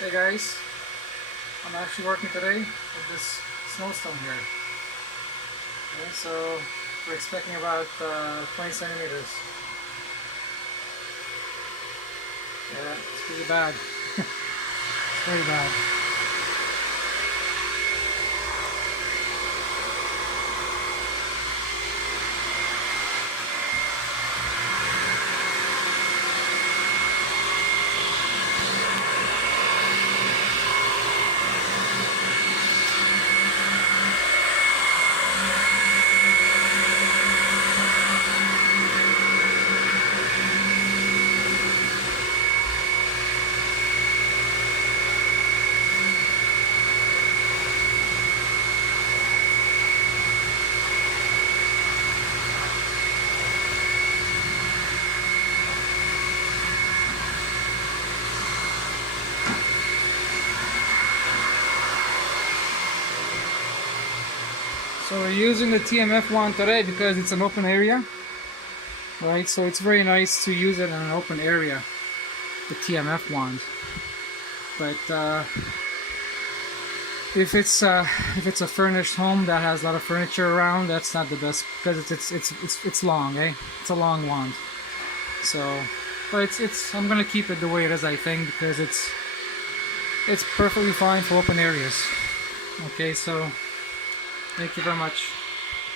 Hey guys, I'm actually working today with this snowstorm here. Okay, so we're expecting about 20 centimeters. Yeah, it's pretty bad. It's very bad. So we're using the TMF wand today because it's an open area, right? So it's very nice to use it in an open area, the TMF wand. But if it's a furnished home that has a lot of furniture around, that's not the best because it's long, eh? It's a long wand. So, but it's I'm gonna keep it the way it is, I think, because it's perfectly fine for open areas. Okay, so thank you very much.